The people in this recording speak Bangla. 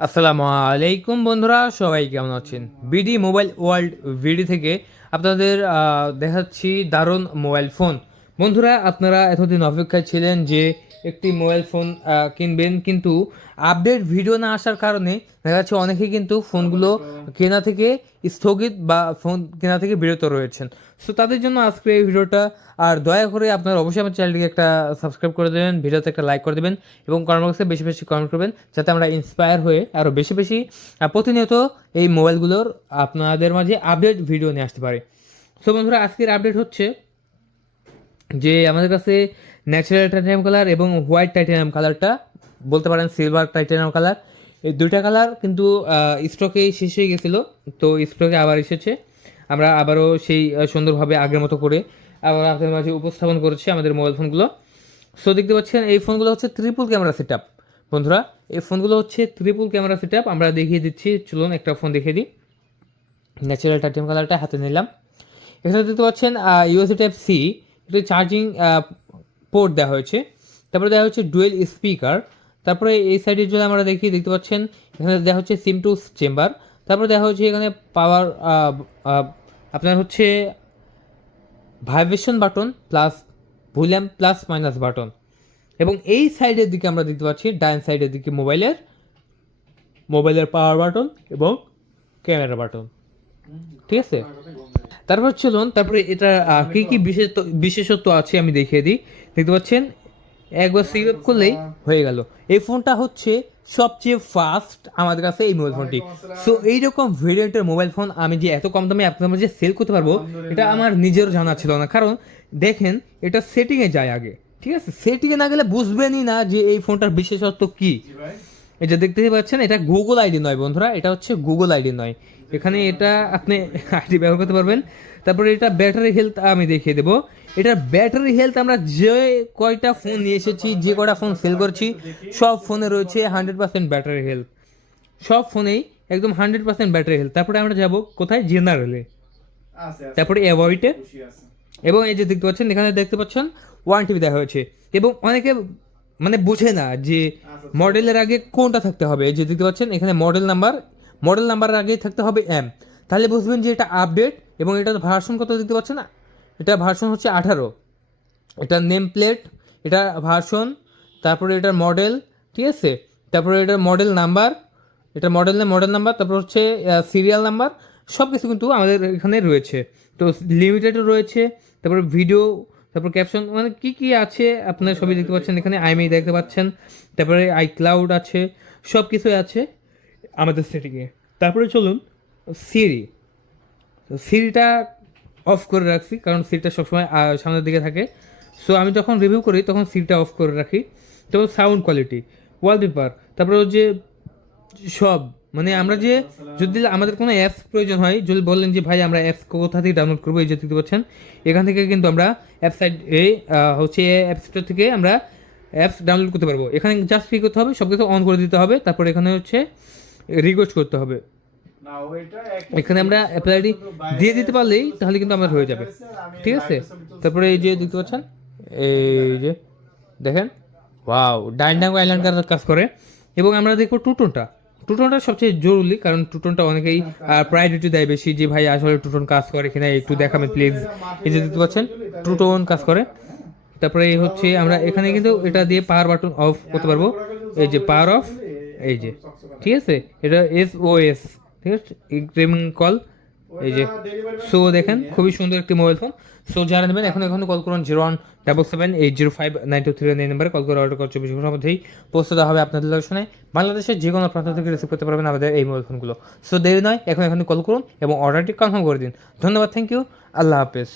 আসসালামু আলাইকুম বন্ধুরা, সবাই কেমন আছেন? বিডি মোবাইল ওয়ার্ল্ড ভিডি থেকে আপনাদের দেখাচ্ছি দারুণ মোবাইল ফোন। বন্ধুরা, আপনারা এতদিন অপেক্ষায় ছিলেন যে একটি মোবাইল ফোন কিনবেন, কিন্তু আপডেট ভিডিও না আসার কারণে দেখা যাচ্ছে অনেকেই কিন্তু ফোনগুলো কেনা থেকে স্থগিত বা ফোন কেনা থেকে বিরত রয়েছেন। সো তাদের জন্য আজকে এই ভিডিওটা। আর দয়া করে আপনারা অবশ্যই আমার চ্যানেলটিকে একটা সাবস্ক্রাইব করে দেবেন, ভিডিওতে একটা লাইক করে দেবেন এবং কমেন্ট বক্সে বেশি বেশি কমেন্ট করবেন, যাতে আমরা ইন্সপায়ার হয়ে আরও বেশি বেশি প্রতিনিয়ত এই মোবাইলগুলোর আপনাদের মাঝে আপডেট ভিডিও নিয়ে আসতে পারি। সো বন্ধুরা, আজকের আপডেট হচ্ছে যে আমাদের কাছে ন্যাচারাল টাইটানিয়াম কালার এবং হোয়াইট টাইটানিয়াম কালারটা, বলতে পারেন সিলভার টাইটানিয়াম কালার, এই দুইটা কালার কিন্তু স্টকেই শেষ হয়ে গেছিলো। তো স্টকে আবার এসেছে, আমরা আবারও সেই সুন্দরভাবে আগের মতো করে আবার আপনাদের মাঝে উপস্থাপন করেছি আমাদের মোবাইল ফোনগুলো। সো দেখতে পাচ্ছেন এই ফোনগুলো হচ্ছে ট্রিপল ক্যামেরা সেট আপ। বন্ধুরা, এই ফোনগুলো হচ্ছে ট্রিপল ক্যামেরা সেট আপ, আমরা দেখিয়ে দিচ্ছি। চলুন একটা ফোন দেখিয়ে দিই। ন্যাচারাল টাইটানিয়াম কালারটা হাতে নিলাম। এখানে দেখতে পাচ্ছেন ইউএসবি টাইপ সি, একটি চার্জিং পোর্ট দেওয়া হয়েছে। তারপরে দেওয়া হচ্ছে ডুয়েল স্পিকার। তারপরে এই সাইডে যদি আমরা দেখি, দেখতে পাচ্ছেন এখানে দেওয়া হচ্ছে সিম টু চেম্বার। তারপরে দেওয়া হচ্ছে এখানে পাওয়ার আপনার হচ্ছে vibration button plus volume plus minus button. এবং এই সাইডের দিকে আমরা দেখতে পাচ্ছি ডান সাইডের দিকে মোবাইলের পাওয়ার বাটন এবং ক্যামেরা বাটন। ঠিক আছে, তারপর চলুন তারপরে এটা কী কী বিশেষত্ব আছে আমি দেখিয়ে দিই। দেখতে পাচ্ছেন একবার সিলেক্ট আপ করলেই হয়ে গেল। এই ফোনটা হচ্ছে সবচেয়ে ফাস্ট আমাদের কাছে এই মোবাইল ফোনটি। সো এইরকম ভেরিয়েন্টের মোবাইল ফোন আমি যে এত কম দামে আপনার মাঝে সেল করতে পারবো, এটা আমার নিজেরও জানা ছিল না। কারণ দেখেন, এটা সেটিংয়ে যায় আগে, ঠিক আছে? সেটিংয়ে না গেলে বুঝবেনই না যে এই ফোনটার বিশেষত্ব কী। এই যে দেখতে পাচ্ছেন, এটা গুগল আইডি নয় বন্ধুরা, এটা হচ্ছে গুগল আইডি নয়। এখানে এটা আপনি আইডি ব্যবহার করতে পারবেন। তারপরে এটা ব্যাটারি হেলথ আমি দেখিয়ে দেবো। এটার ব্যাটারি হেলথ, আমরা যে কয়টা ফোন নিয়ে এসেছি, যে কয়টা ফোন সেল করছি, সব ফোনে রয়েছে 100% ব্যাটারি হেলথ। সব ফোনেই একদম 100% ব্যাটারি হেলথ। তারপরে আমরা যাব কোথায়? জেনারেলে, তারপরে অ্যাভয়েডে। এবং এই যে দেখতে পাচ্ছেন, এখানে দেখতে পাচ্ছেন ওয়ারেন্টি দেওয়া হয়েছে। এবং অনেকে মানে বোঝে না যে মডেলের আগে কোনটা থাকতে হবে। এই যে দেখতে পাচ্ছেন এখানে মডেল নাম্বারের আগে থাকতে হবে এম, তাহলে বুঝবেন যে এটা আপডেট। এবং এটা ভার্সন কত দেখতে পাচ্ছেন না, এটা ভার্সন হচ্ছে 18। এটার নেম প্লেট, এটা ভার্সন, তারপরে এটার মডেল, ঠিক আছে? তারপরে এটার মডেল নাম্বার, এটা মডেল নাম্বার, তারপর হচ্ছে সিরিয়াল নাম্বার, সব কিছু কিন্তু আমাদের এখানে রয়েছে। তো লিমিটেডও রয়েছে, তারপরে ভিডিও, তারপর ক্যাপশন, মানে কী কী আছে আপনার সবই দেখতে পাচ্ছেন এখানে। আইএমইআই দেখতে পাচ্ছেন, তারপরে আইক্লাউড আছে, সব কিছুই আছে আমাদের সেটিংয়ে। তারপরে চলুন সিরিটা অফ করে রাখছি, কারণ সিরিটা সবসময় সামনের দিকে থাকে। সো আমি যখন রিভিউ করি তখন সিরিটা অফ করে রাখি। তারপর সাউন্ড কোয়ালিটি, ওয়ালপেপার, তারপরে যে সব, মানে আমরা যে যদি আমাদের কোনো অ্যাপস প্রয়োজন হয়, যদি বললেন যে ভাই আমরা অ্যাপস কোথা থেকে ডাউনলোড করবো, এই যে দেখতে পাচ্ছেন এখান থেকে কিন্তু আমরা অ্যাপসাইট হচ্ছে অ্যাপ স্টোর থেকে আমরা অ্যাপস ডাউনলোড করতে পারবো। এখানে জাস্ট কী করতে হবে, সব কিছু অন করে দিতে হবে। তারপর এখানে হচ্ছে রিকোয়েস্ট করতে হবে। এখানে আমরা অ্যাপ্লাইডি দিয়ে দিতে পারলেই তাহলে কিন্তু আমার হয়ে যাবে, ঠিক আছে? তারপরে এই যে দেখতে পাচ্ছেন, এই যে দেখেন, ওয়াও, ডাইনামিক আইল্যান্ড কাজ করে। এবং আমরা দেখবো টুটনটা সবচেয়ে জরুরি, কারণ টুটনটা অনেকেই প্রায়োরিটি দেয় বেশি, যে ভাই আসলে টুটন কাজ করে কিনা একটু দেখাবেন প্লিজ। এই যে দেখতে পাচ্ছেন টুটন কাজ করে। তারপরে হচ্ছে আমরা এখানে কিন্তু এটা দিয়ে পাওয়ার বাটন অফ করতে পারবো। এই যে পাওয়ার অফ, এই যে, ঠিক আছে? এটা SOS, ঠিক আছে, ইনক্রিমিং কল, এই যে। সো দেখেন খুবই সুন্দর একটি মোবাইল ফোন। সো যারা নেবেন এখন কল করুন 0177805923 এই নাম্বারে কল করে অর্ডার করে 24 ঘন্টার মধ্যেই পৌঁছে দেওয়া হবে আপনাদের লোকেশনে। বাংলাদেশের যে কোনো প্রান্ত থেকে রিসিভ করতে পারবেন আমাদের এই মোবাইল ফোনগুলো। সো দেরি নয়, এখন কল করুন এবং অর্ডারটি কনফার্ম করে দিন। ধন্যবাদ, থ্যাংক ইউ, আল্লাহ হাফেজ।